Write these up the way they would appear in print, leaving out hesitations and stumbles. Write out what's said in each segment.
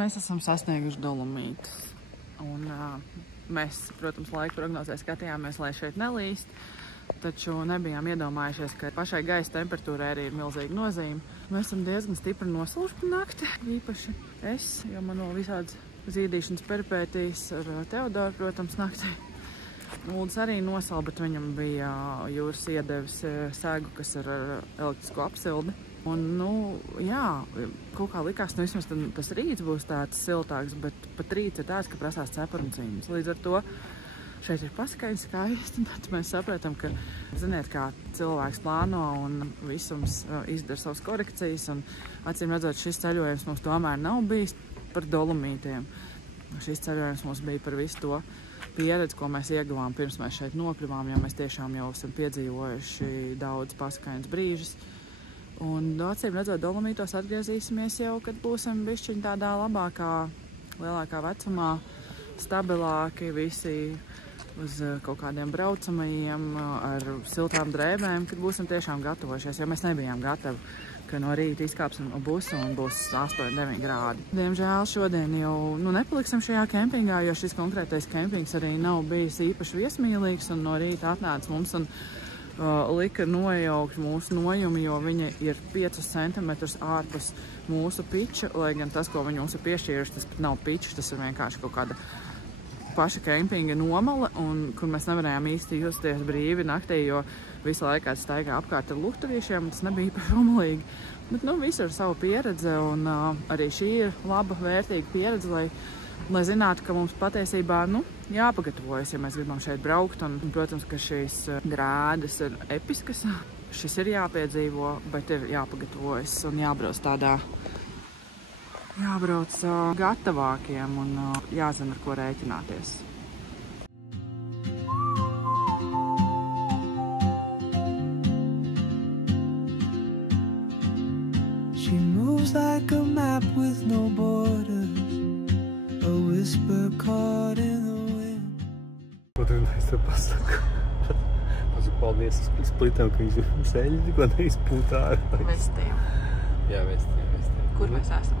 mēs esam sasnieguši Dolomītus. Un mēs, protams, laika prognozē skatījāmies, lai šeit nelīst, taču nebijām iedomājušies, ka pašai gaisa temperatūrai arī ir milzīga nozīme. Mēs esam diezgan stipri nosaluši pa nakti, īpaši es, jo man vēl visādas zīdīšanas peripētīs ar Teodoru, protams, naktī. Uldis arī nosala, bet viņam bija jūras iedevis segu, kas ar elektrisko apsildi. Un, jā, kaut kā likās, vismaz tas rīts būs tāds siltāks, bet pat rīts ir tāds, ka prasās cepurumcīņas. Līdz ar to šeit ir paskaidrs skaisti, tad mēs saprotam, ka, ziniet, kā cilvēks plāno un visums izdara savas korekcijas, un acīm redzot, šis ceļojums mums tomēr nav bijis par Dolomītiem. Šis ceļojums mums bija par visu to pieredzi, ko mēs ieguvām pirms mēs šeit nokļuvām, jo mēs tiešām jau esam piedzīvojuši daudz paskainas brīžus. Un, acīm redzot, Dolomītos atgriezīsimies jau, kad būsim bišķiņ tādā labākā, lielākā vecumā, stabilāki, visi uz kaut kādiem braucamajiem, ar siltām drēbēm, kad būsim tiešām gatavojušies, jo mēs nebijām gatavi, ka no rīta izkāpsim busu un būs 8-9 grādi. Diemžēl šodien jau nepaliksim šajā kempingā, jo šis konkrētais kempings arī nav bijis īpaši viesmīlīgs, un no rīta atnāca mums un lika nojaukt mūsu nojumu, jo viņa ir 5 centimetrus ārpus mūsu piča, lai gan tas, ko viņi mums ir piešķīruši, tas pat nav pičs, tas ir vienkārši kaut kāda paša kempinga nomala, un kur mēs nevarējām īsti justies brīvi naktī, jo visu laiku staigā apkārt ar luhturīšiem, tas nebija īpaši romalīgi. Bet, visi ar savu pieredzi, un arī šī ir laba, vērtīga pieredze, lai zinātu, ka mums patiesībā, jāpagatavojas, ja mēs gribam šeit braukt, un, protams, ka šīs grādas ir episkas. Šis ir jāpiedzīvo, bet ir jāpagatavojas un jābrauc gatavākiem un jāzina, ar ko rēķināties. She moves like a map with no borders, a whisper caught in the wind. Ko tu es tev pasaku? Pasaku paldies splitam, ka viņš ceļi tikko neizpūtā. Vestījām. Jā, vestījām. Kur mēs esam?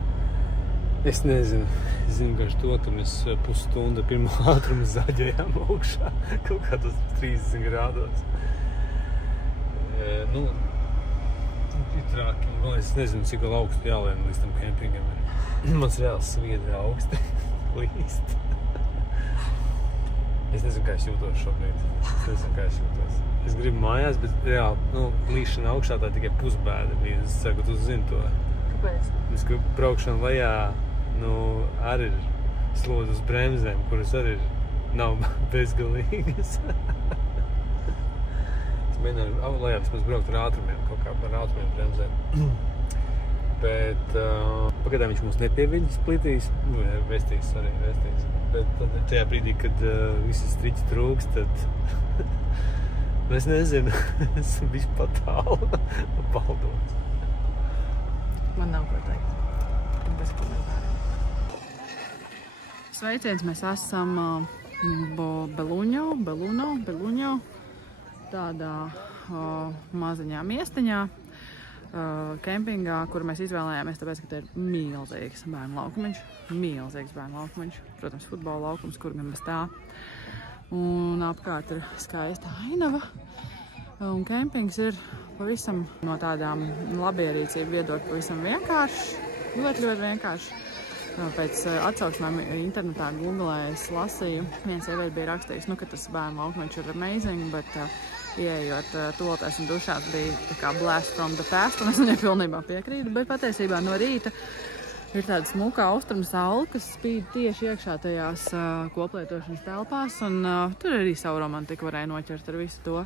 Es nezinu. Es zinu vienkārši to, ka mēs pusstundu pirmo ātrumu zaļojām augšā kaut kādos 30 grādos. Trāki. Es nezinu, cik vēl augstu jālien līdz tam kempingam. Mans reāls sviedri augsti līst. Es nezinu, kā es jūtos šobrīd. Es gribu mājās, bet reāli, līšana augšā tā tikai pusbēda bija. Es ceru, ka tu zini to. Kāpēc? Es, ka braukšana lejā, arī ir slodzi uz bremzēm, kuras arī nav bezgalīgas. Es mēģināju lejā vismaz braukt ar ātrumiem, kaut kā ar ātrumiem bremzēm. Bet pagaidām viņš mums nepieviļ splitīs, vestīs. Bet tajā brīdī, kad visi striķi trūks, tad es nezinu, esmu bišķi pat tālu baldots. Man nav ko teikt. Bez komentāriem. Sveiciens, mēs esam Beluņo, tādā maziņā miestiņā, kempingā, kuru mēs izvēlējāmies, tāpēc, ka te ir milzīgs bērnu laukumiņš. Protams, futbola laukums, kur gan bez tā. Un apkārt ir skaista ainava. Un kempings ir pavisam no tādām labierīcību viedokļu pavisam vienkārši, ļoti vienkārši. Pēc atsauksmēm internetā Googlē es lasīju, viens sieviete bija rakstījis, ka tas bērnu laukumiņš ir amazing, bet ieejot toaletēs un dušās bija tā kā blast from the past, un es viņai pilnībā piekrītu, bet patiesībā no rīta ir tāda smuka austrumu saule, kas spīd tieši iekšā tajās koplietošanas telpās, un tur arī savu romantiku varēja noķert ar visu to,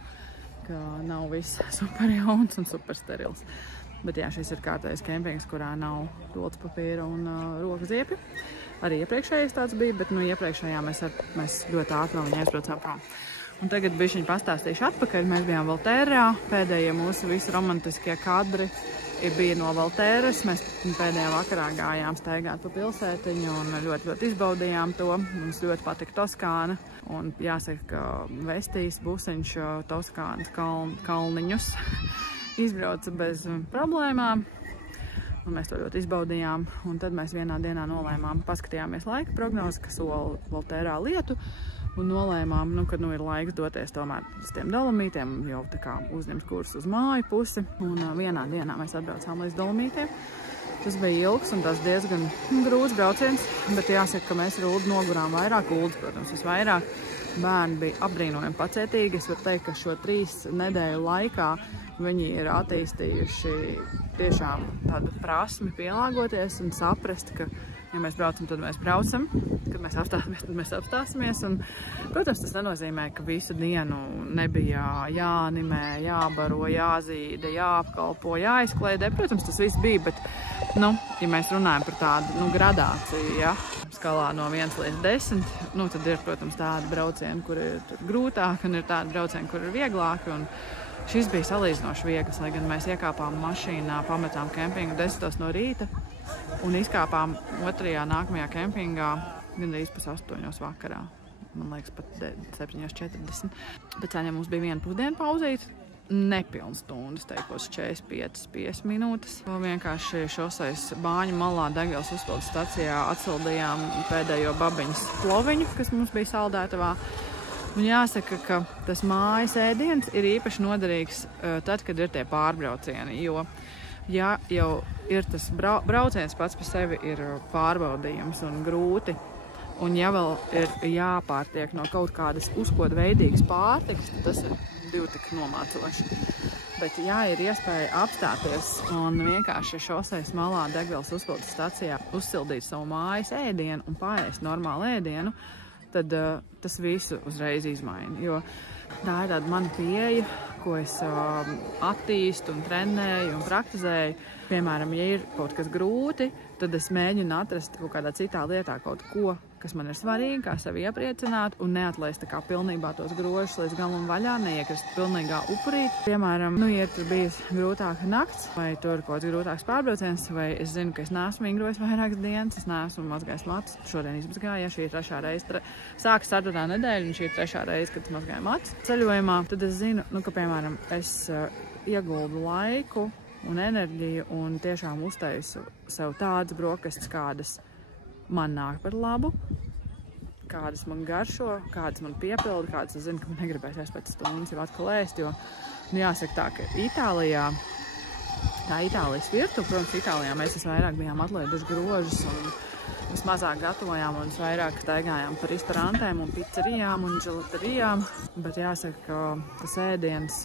ka nav viss super jauns un super sterils. Bet jā, šis ir kārtējs kempings, kurā nav rotas papīra un rokas ziepju. Arī iepriekšējais tāds bija, bet iepriekšējā mēs ļoti ātri no viņa aizbraucām prom. Un tagad bišķiņ pastāstīšu atpakaļ. Mēs bijām Valtērā, pēdējie mūsu visi romantiskie kadri bija no Valtēras. Mēs pēdējā vakarā gājām staigāt pa pilsētiņu un ļoti izbaudījām to. Mums ļoti patika Toskāna. Un jāsaka, ka Vestīs busiņš Toskānas kalniņus izbrauca bez problēmām. un mēs to ļoti izbaudījām. Un tad mēs vienā dienā nolēmām, paskatījāmies laika prognozi, ka sola vēl tērā lietu, un nolēmām, ka ir laiks doties tomēr uz tiem Dolomītiem, jau tā kā uzņemt kursu uz māju pusi. Un vienā dienā mēs atbraucām līdz Dolomītiem. Tas bija ilgs un tas diezgan grūts brauciens, bet jāsaka, ka mēs ar Uldu nogurām vairāk. Uldas, protams, visvairāk. Bērni bija apbrīnojami pacietīgi. Es varu teikt, ka šo 3 nedēļu laikā viņi ir attīstījuši tiešām tādu prasmi pielāgoties un saprast, ka, ja mēs braucam, tad mēs braucam, kad mēs apstāsimies, tad mēs apstāsimies. Un, protams, tas nenozīmē, ka visu dienu nebija jāanimē, jābaro, jāzīda, jāapkalpo, jāizkliedē. Protams, tas viss bija, bet, ja mēs runājam par tādu gradāciju, ja, skalā no 1 līdz 10, tad ir, protams, tādi braucieni, kur ir grūtāki, un ir tādi braucieni, kur ir vieglāki. Un šis bija salīdzinoši viegls, lai gan mēs iekāpām mašīnā, pametām kempingu 10 no rīta un izkāpām otrajā nākamajā kempingā gandrīz pēc 8 vakarā. Man liekas, pat 7:40. Pēc ceļiem mums bija viena pusdienu pauzīt. Nepilns stundas, teikos 45 minūtes. Vienkārši šoseis Bāņu malā degvielas uzpildes stacijā atsildījām pēdējo babiņas ploviņu, kas mums bija saldētavā. Un jāsaka, ka tas mājas ēdiens ir īpaši noderīgs tad, kad ir tie pārbraucieni, jo ja jau ir tas brauciens pats par sevi ir pārbaudījums un grūti, un ja vēl ir jāpārtiek no kaut kādas uzkodveidīgas pārtikas, tad tas ir divi tik nomācoši. Bet ja ir iespēja apstāties un vienkārši šoseis malā degvielas uzpildes stacijā uzsildīt savu mājas ēdienu un paēst normālu ēdienu, tad tas visu uzreiz izmaina. Jo tā ir tāda mana pieeja, ko es attīstu un trenēju un praktizēju. Piemēram, ja ir kaut kas grūti, tad es mēģinu atrast kaut kādā citā lietā kaut ko, kas man ir svarīgi, kā sevi iepriecināt un neatlaist tā kā pilnībā tos grožus līdz galam vaļā, neiekrist pilnīgā upurī. Piemēram, ja tur bijis grūtāka nakts vai tur kaut kāds grūtāks pārbrauciens, vai es zinu, ka es neesmu vingrojis vairākas dienas, es neesmu mazgājis matus. Šodien izmazgāju, ja šī ir 3. reize, sākas 4. nedēļa un šī ir 3. reize, kad es mazgāju matus ceļojumā, tad es zinu, ka, piemēram, es ieguldu laiku un enerģiju un tiešām uztaisu sev tādas brokastis, kādas man nāk par labu, kādas man garšo, kādas man piepilda, kādas es zinu, ka man negribēsies pēc stundas jau atkal ēst, jo jāsaka tā, ka Itālijā, tā Itālijas virtuve, protams, Itālijā mēs vairāk bijām atlaiduši grožus un vismazāk gatavojām un vairāk staigājām par restorantēm un pizzerijām un želaterijām, bet jāsaka, ka tas ēdiens,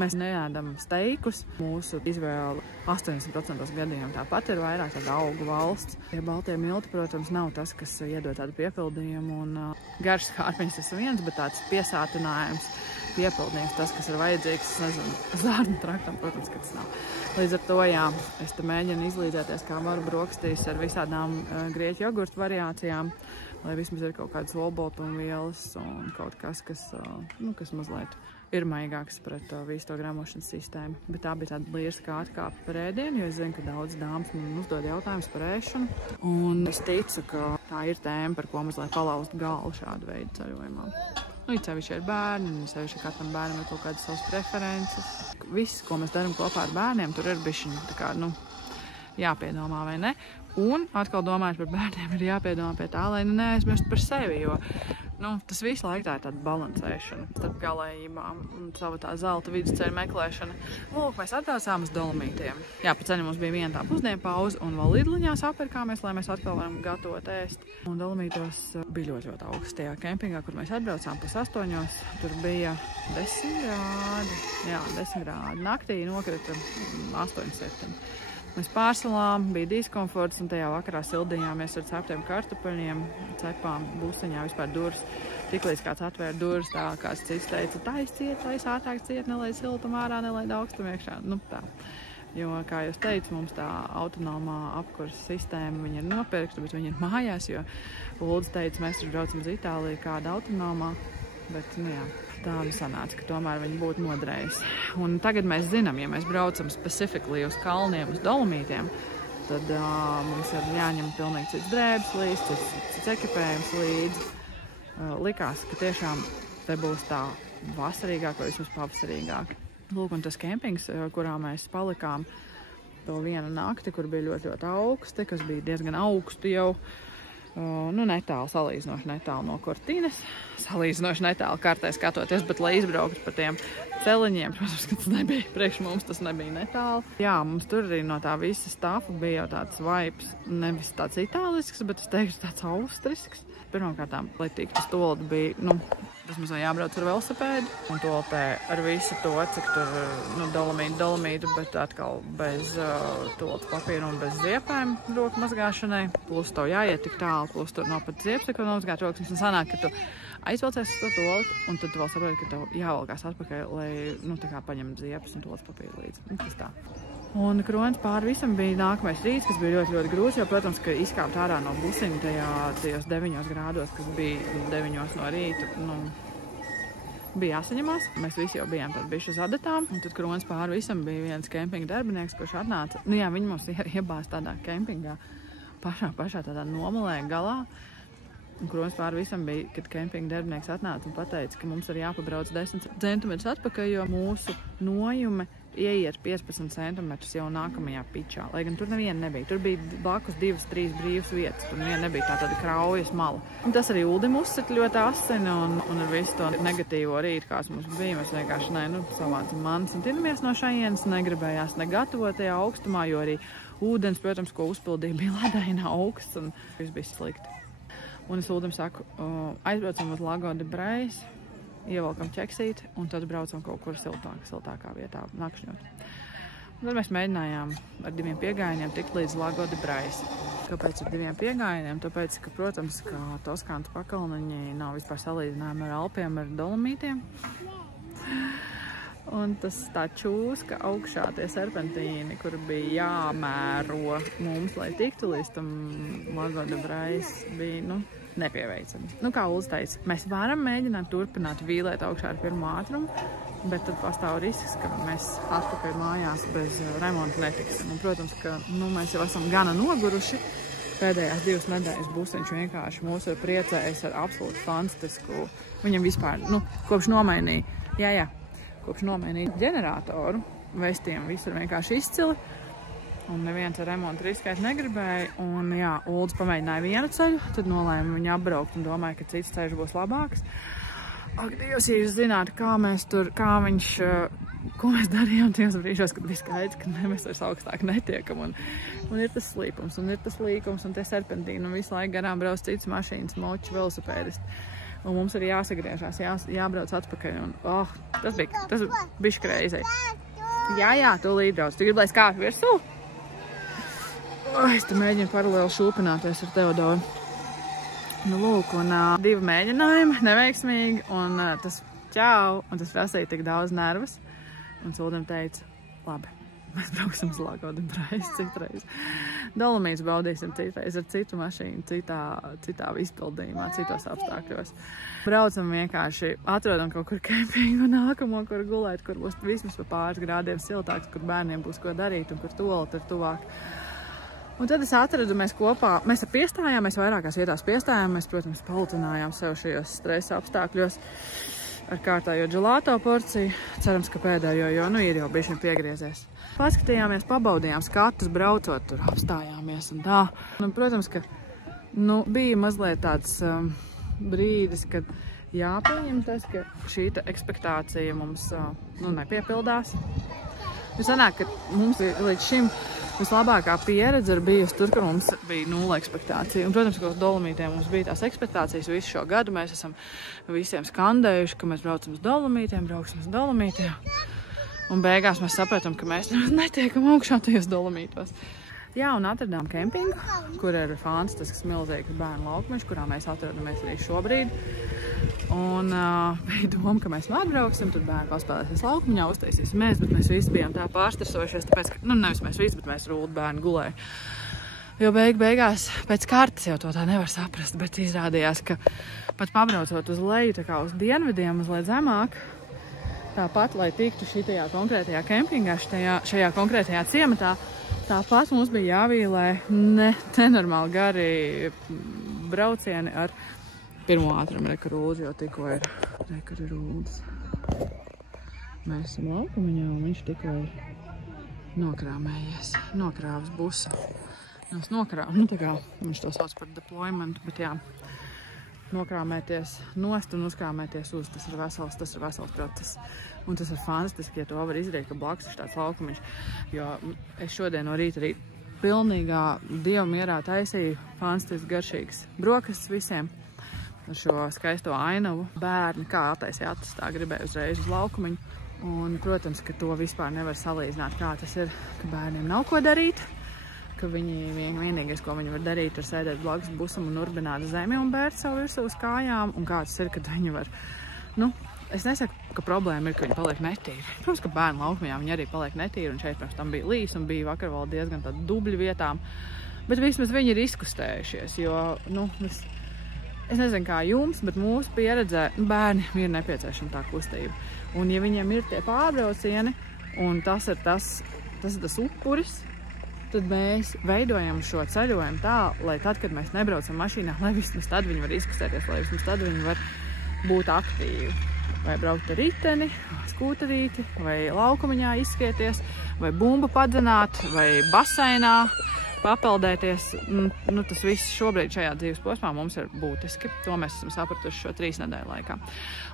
mēs neēdam steikus, mūsu izvēle 80% gadījumā tāpat ir vairāk tāda augu valsts. Ja baltie milti, protams, nav tas, kas iedod tādu piepildījumu un garšas kārpiņas tas viens, bet tāds piesātinājums, piepildījums, tas, kas ir vajadzīgs, es nezinu, zārnu traktam, protams, ka tas nav. Līdz ar to, es te mēģinu izlīdzēties, kā varu brokastīs ar visādām grieķu jogurtu variācijām, lai vismaz ir kaut kādas olbaltumvielas un kaut kas, kas mazliet ir maigāks pret visu to gramošanas sistēmu. Bet tā bija tāda lieliska atkāpe par ēdienu, jo es zinu, ka daudz dāmas man uzdod jautājumus par ēšanu. Un es ticu, ka tā ir tēma, par ko mazliet palaust galvu šādu veidu ceļojumā. It sevišķi ir bērni, un sevišķi katram bērnam ir kaut kādas savas preferences. Viss, ko mēs darām kopā ar bērniem, tur ir bišķiņi tā kā, jāpiedomā vai ne. Un atkal domājot par bērniem, ir jāpiedomā pie tā, lai neaizmirst par sevi, jo tas visu laiku tā ir tāda balansēšana starp galējībām un savu tā zelta vidusceļa meklēšana. Lūk, mēs atbraucām uz Dolomītiem. Jā, pa ceļam mums bija viena tā pusdienu pauze un vēl Lidliņā sapirkāmies, lai mēs atkal varam gatavot ēst. Un Dolomītos bija ļoti augsts tajā kempingā, kur mēs atbraucām 8. Tur bija 10 grādi. Jā, 10 grādi. Naktī nokrita 8-7. Mēs pārsalām, bija diskomforts un tajā vakarā sildījāmies ar ceptiem kartupeļiem, cepām būsiņā vispār durvis. Tiklīdz kāds atvēra durvis, tā kāds cits teica, tais ātrāk ciet, nelaid siltumu ārā, nelaid augstumu iekšā. Tā. Jo, kā jūs teicu, mums tā autonomā apkurses sistēma, viņa ir nopirkta, bet viņa ir mājās, jo Lūdzu teica, mēs tur braucam uz Itāliju, kāda autonomā, bet, tā sanāca, ka tomēr viņi būtu noderējusi. Un tagad mēs zinām, ja mēs braucam specifically uz kalniem, uz Dolomītiem, tad mums ir jāņem pilnīgi cits drēbes līdzi, cits ekipējums līdzi. Likās, ka tiešām te būs tā vasarīgāk vai vismaz pavasarīgāk. Lūk, un tas kempings, kurā mēs palikām, to vienu nakti, kur bija ļoti augsti, kas bija diezgan augstu jau. Nu, netālu, salīdzinoši netālu no Cortīnas. Salīdzinoši netālu kartē skatoties, bet lai izbrauktu pa tiem celiņiem, protams, ka tas nebija priekš mums, tas nebija netālu. Jā, mums tur arī no tā visa stāfa bija jau tāds vibes, nevis tāds itālisks, bet es teiktu tāds austrisks. Pirmkārtām, lai tiktu uz Toldu bija, vismaz jābrauc ar velosipēdu. Un Toltē ar visu to, cik tur, dolomītu, bet atkal bez Toldu papīra un bez ziepēm roku mazgāšanai. Plus tev jāiet tik tālu, plus tur nav pat ziepes, ko nomazgāt rokas. Un sanāk, ka tu aizvelcies uz to Toldu, un tad tu vēl saproti, ka tev jāvalkās atpakaļ, lai, tā kā paņemt ziepes un Toldas papīru līdzi. Tas tā. Un Kronis pāri visam bija nākamais rīts, kas bija ļoti, ļoti grūts, jo, protams, ka izkāpt ārā no busiņa tajos 9 grādos, kas bija 9 no rīta, bija jāsaņemās. Mēs visi jau bijām tad bijuši uz adatām, un tad Kronis pāri visam bija viens kempinga darbinieks, kurš atnāca. Viņi mums iebāz tādā kempingā, pašā tādā nomalē galā. Un Kronis pāri visam bija, kad kempinga darbinieks atnāca un pateica, ka mums ir jāpabrauc 10 centimetrus atpakaļ, jo mūsu nojume ieiet 15 centimetrus jau nākamajā pičā, lai gan tur neviena nebija. Tur bija blakus 2-3 brīvas vietas, tur neviena nebija tāda kraujas mala. Un tas arī Uldim uzsita ļoti asini un ar visu to negatīvo rītu, kāds mums bija. Mēs vienkārši savācam manas un tinamies no šajienes, negribējās negatavot tajā augstumā, jo arī ūdens, protams, ko uzpildīja, bija ledaina augsts un viss bija slikti. Un es Uldim saku, aizbraucam uz Lago de Breis, ievelkam ķeksīti un tad braucam kaut kur siltākā vietā nakšņot. Un tad mēs mēģinājām ar 2 piegājieniem tikt līdz Lago de Breis. Kāpēc ar 2 piegājieniem? Tāpēc, ka, protams, ka Toskānas pakalniņi nav vispār salīdzinājumi ar Alpiem, ar Dolomītiem. Un tas tā čūska augšā tie serpentīni, kur bija jāmēro mums, lai tiktu līdz tam Lago de Breis, bija, nepieveicami. Kā Uldis teica, mēs varam mēģināt turpināt vīlēt augšā ar pirmo ātrumu, bet tad pastāv risks, ka mēs atpakaļ mājās bez remonta netiksim. Un, protams, ka mēs jau esam gana noguruši. Pēdējās 2 nedēļas busiņš vienkārši mūs ir priecējis ar absolūti fantastisku. Viņam vispār, kopš nomainīja ģeneratoru, vestījumi visur vienkārši izcili. Un neviens ar remontu riskēt negribēja. Un jā, Uldis pamēģināja vienu ceļu, tad nolēma viņu apbraukt un domāja, ka cits ceļš būs labāks. Ak, Dievs, ja jūs zinātu, ko mēs darījām tajos brīžos, kad bija skaidrs, ka mēs vairs augstāk netiekam. Un ir tas slīpums, un ir tas līkums, un tie serpentīni, un visu laiku garām brauc citas mašīnas, moči, velosipēdisti. Un mums arī jāsagriežās, jābrauc atpakaļ. Un, tas bija bišķi kreizei. Jā, tu līdbrauc. Tu gribi, lai es kāpu virsū? Es te mēģinu paralēli šūpināties ar Teodoru. Lūk, un 2 mēģinājumi, neveiksmīgi, un tas prasīja tik daudz nervas. Un Uldim teica, labi, mēs brauksim uz Lago de Breis citreiz. Dolomītus baudīsim citreiz ar citu mašīnu, citā izpildījumā, citos apstākļos. Braucam vienkārši, atrodam kaut kur kempingu nākamo, kur gulēt, kur būs vismaz pa pāris grādiem siltāks, kur bērniem būs ko darīt un kur toalete ir tuvāk. Un tad es atradu, mēs piestājām, mēs vairākās vietās piestājām, mēs, protams, palutinājām sev šajos stresa apstākļos ar kārtājo dželāto porciju. Cerams, ka pēdējo, jo ir jau bišķi piegriezies. Paskatījāmies, pabaudījām skatus, braucot, tur apstājāmies un tā. Un, protams, ka bija mazliet tāds brīdis, kad jāpieņem tas, ka šī ekspektācija mums nepiepildās. Sanāk, ka mums līdz šim vislabākā pieredze ir bijusi tur, ka mums bija 0 ekspektācija. Un, protams, ka uz Dolomītiem mums bija tās ekspektācijas visu šo gadu. Mēs esam visiem skandējuši, ka mēs brauksim uz Dolomītiem. Un beigās mēs sapratam, ka mēs netiekam augšā tajos Dolomītos. Jā, un atradām kempingu, kur ir fantastisks milzīgs bērnu laukmeņš, kurā mēs atrodamies arī šobrīd. Un bija doma, ka mēs atbrauksim, tad bērni paspēlēsies laukmeņā, uztaisīsimies, bet mēs visi bijām tā pārstresojušies, tāpēc, ka, nevis mēs visi, bet mēs ar Uldu bērnu gulēju. Jo beigās pēc kartas jau to tā nevar saprast, bet izrādījās, ka pat pabraucot uz leju, tā kā uz dienvidiem, mazliet zemāk, tāpat, lai tiktu šitajā konkrētajā kempingā, šajā konkrētajā ciematā, tāpat mums bija jāvīlē nenormāli gari braucieni ar pirmo ātrumu, kur Uldis jau tikko ir. Kur ir Uldis. Mēs esam laukumiņā, un viņš tikko ir nokrāmējies, nokrāvis busu. Mēs nokrāvam, tā kā viņš to sauc par deployment, bet jā, nokrāmēties nost un uzkrāmēties uz, tas ir vesels process. Un tas ir fantastiski, ja to var izdarīt, ka blakus ir tāds laukumiņš, jo es šodien no rīta arī pilnīgā dievmierā taisīju fantastiski garšīgas brokastis visiem ar šo skaisto ainavu. Bērni kā attaisīja acis, tā gribēja uzreiz uz laukumiņu. Un, protams, ka to vispār nevar salīdzināt, kā tas ir, ka bērniem nav ko darīt, ka viņi vienīgais, ko viņi var darīt, ir sēdēt blakus busam un urbināt zemi un bērt savu virsū uz kājām. Un kā tas ir, kad viņi var, es nesaku, ka problēma ir, ka viņi paliek netīri. Protams, ka bērnu laukumā viņi arī paliek netīri, un šeit pirms tam bija līs un bija vakar vēl diezgan tādu dubļu vietām. Bet vismaz viņi ir izkustējušies, jo, es nezinu kā jums, bet mūsu pieredzē bērniem ir nepieciešama tā kustība. Un ja viņiem ir tie pārbraucieni, un tas ir tas upuris, tad mēs veidojam šo ceļojumu tā, lai tad, kad mēs nebraucam mašīnā, lai vismaz tad viņi var izkustēties, lai vismaz tad viņi var būt aktīvi. Vai braukt ar riteni, skūterīti, vai laukumiņā izskieties, vai bumbu padzenāt, vai baseinā papeldēties. Tas viss šobrīd šajā dzīves posmā mums ir būtiski. To mēs esam sapratuši šo 3 nedēļu laikā.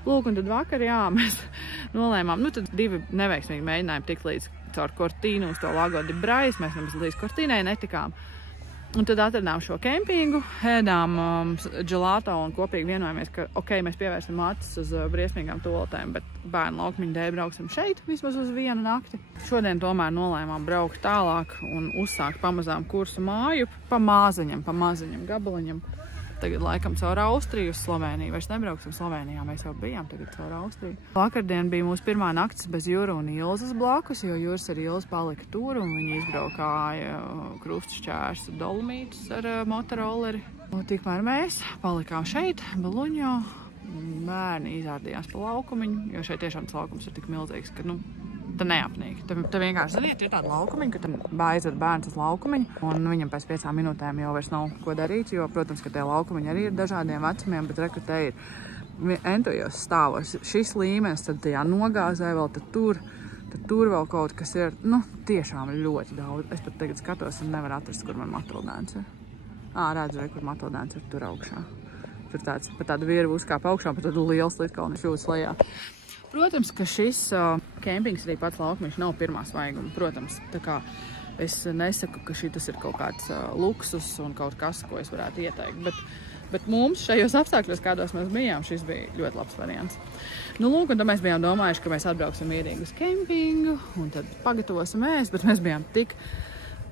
Lūk, un tad vakar, mēs nolēmām, tad 2 neveiksmīgi mēģinājumi tikt līdz caur Cortīnu uz to Lago di Brais. Mēs nemaz līdz Cortīnai netikām. Un tad atradām šo kempingu, ēdām gelato un kopīgi vienojamies, ka mēs pievērsim acis uz briesmīgām toaletēm, bet bērnu laukumiņu dēļ brauksim šeit vismaz uz 1 nakti. Šodien tomēr nolēmām braukt tālāk un uzsākt pamazām kursu māju pa maziņam gabaliņam. Tagad laikam caur Austriju uz Sloveniju. Vairs nebrauksim Slovenijā, mēs jau bijām tagad caur Austriju. Vakardien bija mūsu pirmā naktis bez Jura un Ilzas blakus, jo Juras ar Ilzu palika tur un viņi izbraukāja krustšķērs Dolomītus ar motorolleri. Tikmēr mēs palikām šeit, Beluņo. Bērni izārdījās pa laukumiņu, jo šeit tiešām tas laukums ir tik milzīgs, ka, tā neapnīgi. Te vienkārši, ir tāda laukumiņa, ka aizved bērns uz laukumiņu, un viņam pēc 5 minūtēm jau vairs nav ko darīt, jo, protams, ka tie laukumiņi arī ir dažādiem vecumiem, bet reku te ir entojos stāvos. Šis līmenis, tad tajā nogāzē vēl, tad tur vēl kaut kas ir, tiešām ļoti daudz. Es pat tagad skatos un nevaru atrast, kur man Matildēns ir. Redzu, kur Matildēns ir tur augšā. Tur pa tādu virvu uzkāpa augšā, pa tādu liels Lidkalnis šūtas lejā. Protams, ka šis kempings arī pats laukumiņš nav pirmā svaiguma. Protams, tā kā es nesaku, ka šitas ir kaut kāds luksus un kaut kas, ko es varētu ieteikt. Bet mums šajos apstākļos, kādos mēs bijām, šis bija ļoti labs variants. Lūk, un tad mēs bijām domājuši, ka mēs atbrauksim mierīgi uz kempingu un tad pagatavosim ēst, bet mēs bijām tik,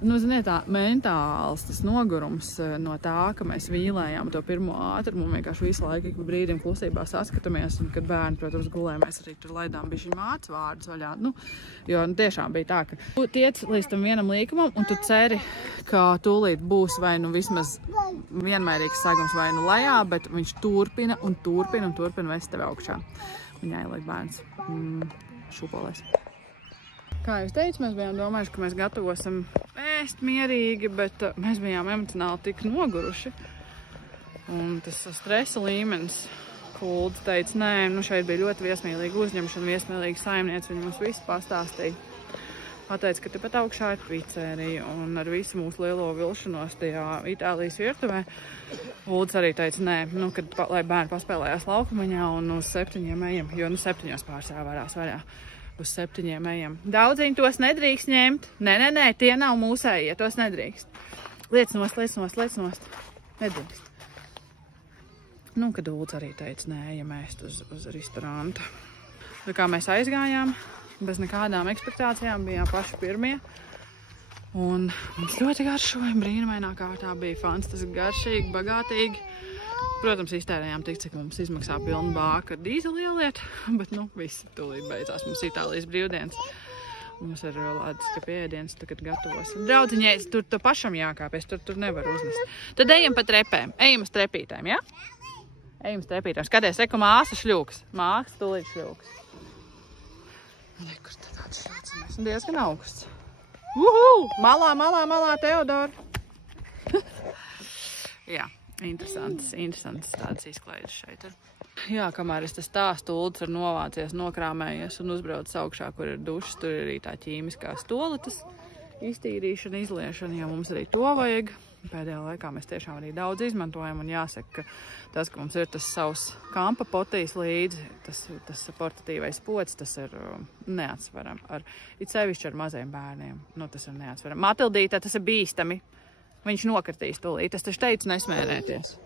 ziniet, tā mentāls tas nogurums no tā, ka mēs vīlējām to pirmo ātrumu un vienkārši visu laiku ik pa brīdim klusībā saskatamies, un kad bērni, protams, gulēja, mēs arī tur laidām bišķiņ mātes vārdus vaļā. Jo tiešām bija tā, ka tu tiec līdz tam vienam līkumam, un tu ceri, ka tūlīt būs vai vismaz vienmērīgs sagums vai lejā, bet viņš turpina vest tevi augšā. Un jāieliek bērns šūpolēs. Kā jūs teicu, mēs bijām domājuši, ka mēs gatavosim ēst mierīgi, bet mēs bijām emocionāli tik noguruši. Un tas stresa līmenis, Kulds teica, nē, šeit bija ļoti viesmīlīga uzņemšana, viesmīlīga saimniece, viņa mums visu pastāstīja. Pateica, ka tepat augšā ir pizzerija un ar visu mūsu lielo vilšanos tajā Itālijas virtuvē. Kulds arī teica, nē, lai bērni paspēlējās laukumiņā un uz 7 ejam, jo 7 pārsvarā varās vaļā. Uz 7 ejam. Daudziņi tos nedrīkst ņemt. Nē, tie nav mūsējie, tos nedrīkst. Liec nost. Nedrīkst. Kad Ulds arī teica, nē, ejam ēst uz restorantu. Tā kā mēs aizgājām, bez nekādām ekspektācijām, bijām paši pirmie. Un mums ļoti garšoja, brīnumainā kārtā bija fantastiski garšīgi, bagātīgi. Protams, iztērējām tik, cik mums izmaksā pilna bāka ar dīzeli ieliet, bet, viss tūlīt beidzās. Mums Itālijas brīvdienas. Mums ir lādiska pieēdienas, tagad gatavos. Draudziņai, tur pašam jākāpēs, tur nevar uznest. Tad ejam pa trepēm, ejam uz trepītēm, ja? Ejam uz trepītēm. Skaties, reku māsa šļūks. Māks tūlīt šļūks. Kur tad tāds šļūcamies? Diezgan augsts. Malā, Teodor! Jā. Interesants tāds izklaides šeit ir. Jā, kamēr es te stāstu, Uldis ir novācies, nokrāmējies un uzbraucis augšā, kur ir dušas, tur ir arī tā ķīmiskā stolitas iztīrīšana, izliešana, jo mums arī to vajag. Pēdējā laikā mēs tiešām arī daudz izmantojam, un jāsaka, ka tas, ka mums ir tas savs kampa potīs līdzi, tas portatīvais pods, tas ir neatsveram. It sevišķi ar maziem bērniem. Nu, tas ir neatsveram. Matildītē, tas ir bīstami. Viņš nokritīs tūlīt. Es taču teicu nesmērēties.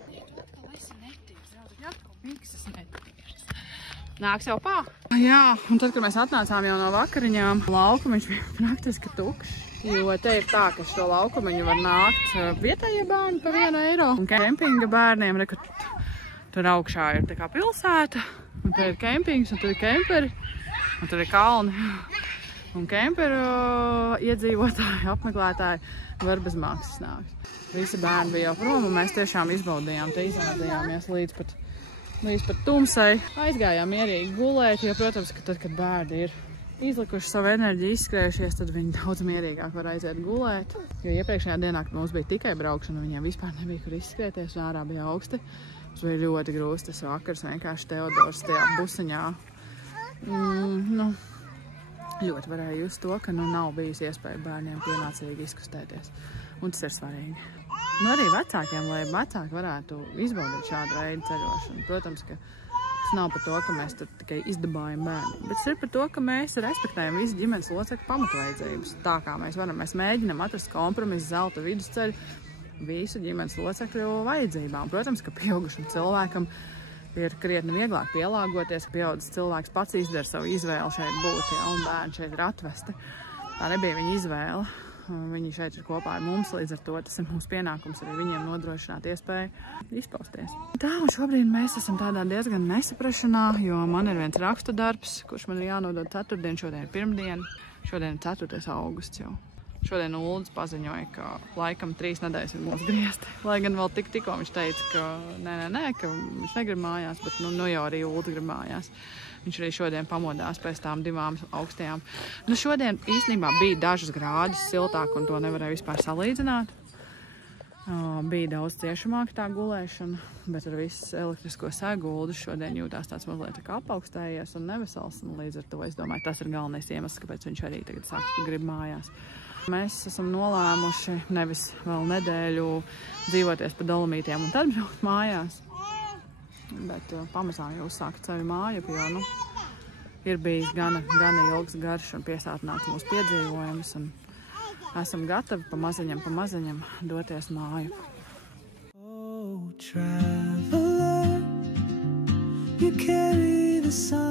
Nāks jau pā. Jā, un tad, kad mēs atnācām jau no vakariņām, lauku viņš bija praktiski tukšs. Jo te ir tā, ka šo laukumiņu var nākt vietējie bērni par 1 eiro. Un kempinga bērniem, tur augšā ir tā kā pilsēta, un tur ir kempings, un tur ir kemperi, un tur ir kalni. Un kemperu iedzīvotāji, apmeklētāji var bez maksas nākt. Visi bērni bija jau prom, un mēs tiešām izbaudījām, te izrādījāmies līdz pat tumsai. Aizgājām mierīgi gulēt, jo, protams, ka tad, kad bērni ir izlikuši savu enerģiju, izskrējušies, tad viņi daudz mierīgāk var aiziet gulēt. Jo iepriekšējā dienā, kad mums bija tikai braukšana, viņiem vispār nebija, kur izskrēties, un ārā bija augsti. Mums bija ļoti grūts tas vakars, vienkārši Teodors tajā busiņā. Ļoti varēja just to, ka nav bijusi iespēja bērniem pienācīgi izkustēties. Un tas ir svarīgi. Arī vecākiem, lai vecāki varētu izbaudīt šādu veidu ceļošanu. Protams, ka tas nav par to, ka mēs tur tikai izdabājam bērnu, bet tas ir par to, ka mēs respektējam visu ģimenes locekļu pamatvajadzības. Tā kā mēs varam, mēs mēģinam atrast kompromisu, zelta vidusceļu visu ģimenes locekļu vajadzībām. Protams, ka pieaugušam cilvēkam ir krietni vieglāk pielāgoties, ka pieaudzis cilvēks pats izdara savu izvēli šeit būt, ja, un bērni šeit ir atvesti. Tā nebija viņa izvēle. Viņi šeit ir kopā ar mums, līdz ar to tas ir mūsu pienākums arī viņiem nodrošināt iespēju izpausties. Tā, un šobrīd mēs esam tādā diezgan nesaprašanā, jo man ir viens rakstu darbs, kurš man ir jānodod ceturtdien, šodien ir pirmdiena, šodien ir 4. augusts jau. Šodien Uldis paziņoja, ka laikam 3 nedēļas ir mūs griezti. Lai gan vēl tikko viņš teica, ka nē, ka viņš negrib mājās, bet nu jau arī Uldis grib mājās. Viņš arī šodien pamodās pēc tām 2 augstajām. Šodien īstenībā bija dažas grādus siltāk, un to nevarēja vispār salīdzināt. Bija daudz ciešamāk tā gulēšana, bet ar visu elektrisko segu Uldis šodien jūtās tāds mazliet kā apaugstējies un nevesels. Un līdz ar to es domāju, tas ir galvenais iemesls, kāpēc viņš arī tagad saka, ka grib mājās. Mēs esam nolēmuši nevis vēl nedēļu dzīvoties pa Dolomītiem un tad braukt mājās, bet pamazām jau uzsākt savu māju, jo ir bijis gana ilgs, garš un piesātināts mūsu piedzīvojums, un esam gatavi pa maziņam doties māju. Oh, traveler, you carry the sun.